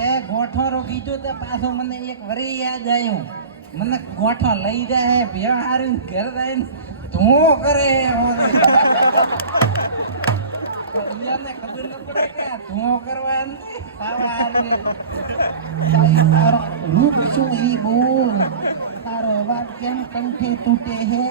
તે ગોઠો કીધું તો પાછો મને એક વરી યાદ આવ્યું. મને ગોઠો લઈ જાય ભેળ હારું ઘર જાય ને ધૂળો કરે ને ખબર ન પડે કે ધૂળો કરવા તારો રૂપ શું ઈ બોલ, તારો અવાજ કેમ કંઠે તૂટે હે?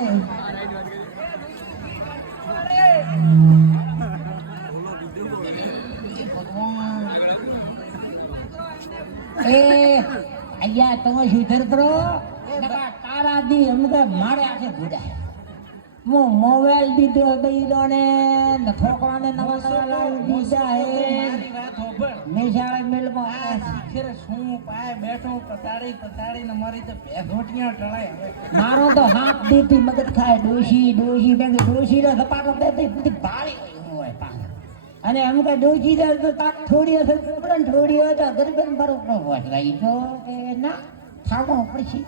એ અહીંયા તમે સુધર કરો તારા દી અમને મારે આખે ભૂડા હું મોબાઈલ દીધો બૈરો ને છોકરાને નવા નવા લાવી દીધા હે મેશાળે મેલમાં શું પાય બેઠો પતાડી ને મારી તો ભેગોટિયા ટળાય. હવે મારો તો હાથ દીધી મગજ ખાય ડોશી બેંગ ડોશી નો સપાટો દેતી બધી ભારી હોય પાછા. અને એમ કે ડોશી દે તો તાક થોડી હશે થોડી હોય તો ગરબન બરોબર હોય તો કે ના થાવો પડશે.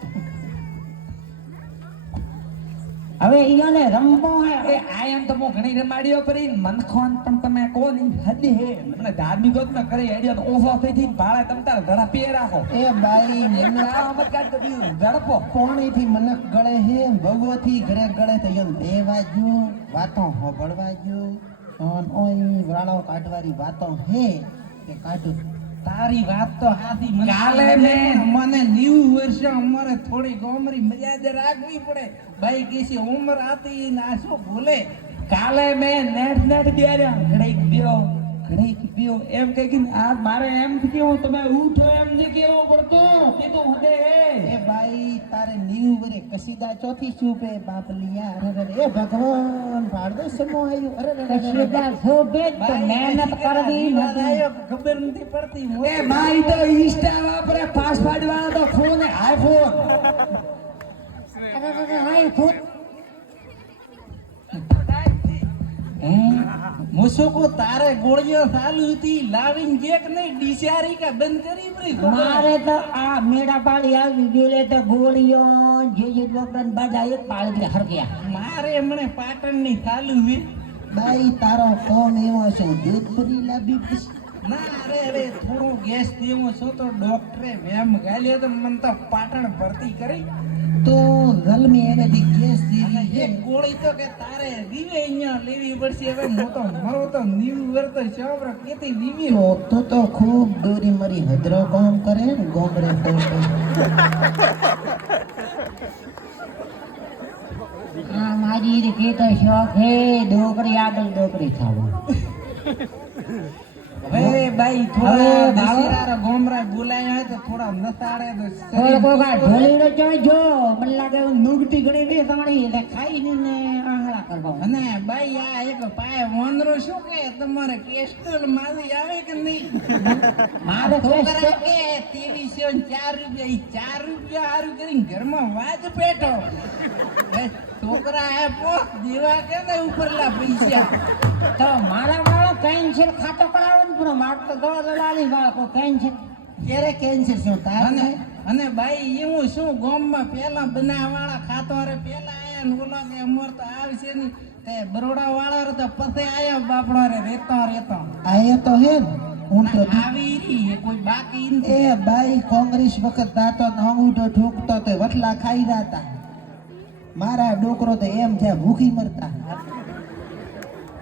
હવે અહીંયાને રમવો હે. એ આયન તો હું ઘણી રમાડીઓ કરી મનખોન પણ તમે કહો ને હદ હે મને ધાર્મિક જ ન કરે આઈડિયા તો ઓફો થઈ થી ભાળે તમ તાર ઝડપી રાખો. એ બાઈ મને આમત કાઢ તો દીધું ઝડપો કોણીથી મનક ગળે હે ભગવતી ઘરે ગળે તો એમ દેવાજુ વાતો હોબળવાજુ ઓય વરાળો કાઢવાની વાતો હે કે કાઢું. તારી વાત તો હાથી. કાલે મેં મને 90 વર્ષે અમારે થોડી ગોમરી મર્યાદા રાખવી પડે. ભાઈ કીસી ઉંમર આતી ના શું ભૂલે. કાલે મેં નેટ બેર્યા ઘડીક પીઓ એમ કહી આ મારે એમ કેવું તમે ઉઠો એમ ને કેવું પડતું કીધું હદે એ બાઈ તારે 90 વરે કસીદા ચોથી છુપે બાપલિયા. અરે એ ભગવાન ભાડો સમો આવ્યું. અરે કશીદા શોભે તો મહેનત કરવી નથી. ખબર નથી પડતી. એ મારી તો ઇન્સ્ટા વાપરે પાસવર્ડ વાળા તો ફોન આઈફોન મુસુકો તારે ગોળીઓ ચાલુ હતી લાવીને જેક નહીં ડીસારી કે બંધ કરી પડી. મારે તો આ મેડા પાડી આવી ગયેલે તો ગોળીઓ જે ડોક્ટર બધા એક પાડી હરક્યા. મારે હમણે પાટણ ની ચાલુ છે. બાઈ તારો કોમ એવો છે દૂધ પૂરી લાવી ના અરે થોડો ગેસ દેવો છો તો ડોક્ટરે વેમ ગાલ્યો તો મને તો પાટણ ભરતી કરી. તો જલમી એનેથી ગેસ અને દીધી એક ગોળી તો કે તારે રીવે અહીંયા લેવી પડશે. હવે હું તો મરો તો 90 વર્ષ તો છોકરો કેતી લીવી તો ખૂબ દોરી મરી હદરો કામ કરે ને ગોમરે તો આ મારી રીતે તો શોખ હે ડોકરી આગળ ડોકરી ખાવું. હવે ભાઈ હવે થોડા ભાવ- દશેરા ગોમરા બોલાયા હોય તો થોડા નસાડે તો થોડો કોકા ઢોલીનો જો મને લાગે નુગટી ઘણી બે તમારી એટલે ખાઈને ને આહળા કરવા. અને ભાઈ આ એક પાય વાંદરો શું કે તમારે કેસ્ટલ મારી આવે કે નહીં? મારે છોકરા કે 2304 રૂપિયા 4 રૂપિયા હારું કરીને ઘરમાં વાજ પેટો. હવે છોકરા આપો દેવા કે ને ઉપરલા પૈસા. તો મારા વાળો કેન્સર ખાતો કરાવો ને પૂરો માર તો દવા દલાલી વાળો કેન્સર ક્યારે કેન્સર શું તાર અને અને ભાઈ એવું શું ગામમાં પેલા બનાવવાળા ખાતો રે પેલા આયા ને ઓલા કે અમર તો આવશે ને તે બરોડા વાળા રે તો પછી આયા બાપડો રે રેતો આયા તો હે ને હું તો આવી રી કોઈ બાકી નથી. એ બાઈ કોંગ્રેસ વખત દાતો નંગુટો ઠોકતો તો વટલા ખાઈ જાતા. મારા ડોકરો તો એમ થયા ભૂખી મરતા.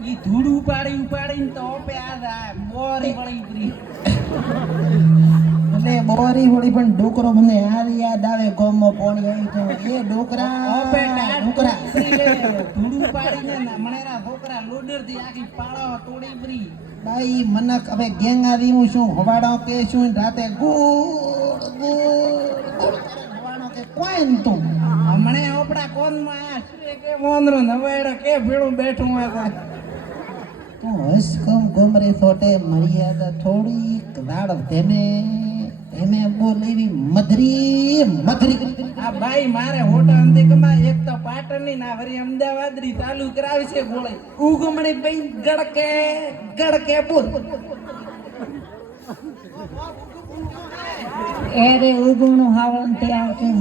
ઈ ધૂળ ઉપાડીને તો ઓપે આ બોરી વળી ઉતરી. એટલે બોરી વળી પણ ડોકરો મને હારી યાદ આવે ગોમમાં પોણી આવી તો એ ડોકરા ઓપે ડોકરા ધૂળ ઉપાડીને મણેરા છોકરા લોડર થી આખી પાળો તોડી પરી. ભાઈ મનક હવે ગેંગ આવી હું શું હવાડો કે શું રાતે ગોળ હવાડો કે કોઈ ન તું હમણે ઓપડા કોણ માં આ શું કે મોંદરો નવાયડો કે ભેળું બેઠું આ તું હસ કમ ગોમરે થોટે મર્યાદા થોડી દાડ ધેમે ધેમે બોલેવી મધરી આ ભાઈ મારે હોટા અંતિકમાં એક તો પાટણની ના વરી અમદાવાદની ચાલુ કરાવી છે ગોળી ઉગમણી ભાઈ ગડકે બોલ. એ રે ઉગુણું હાવન તે આવતું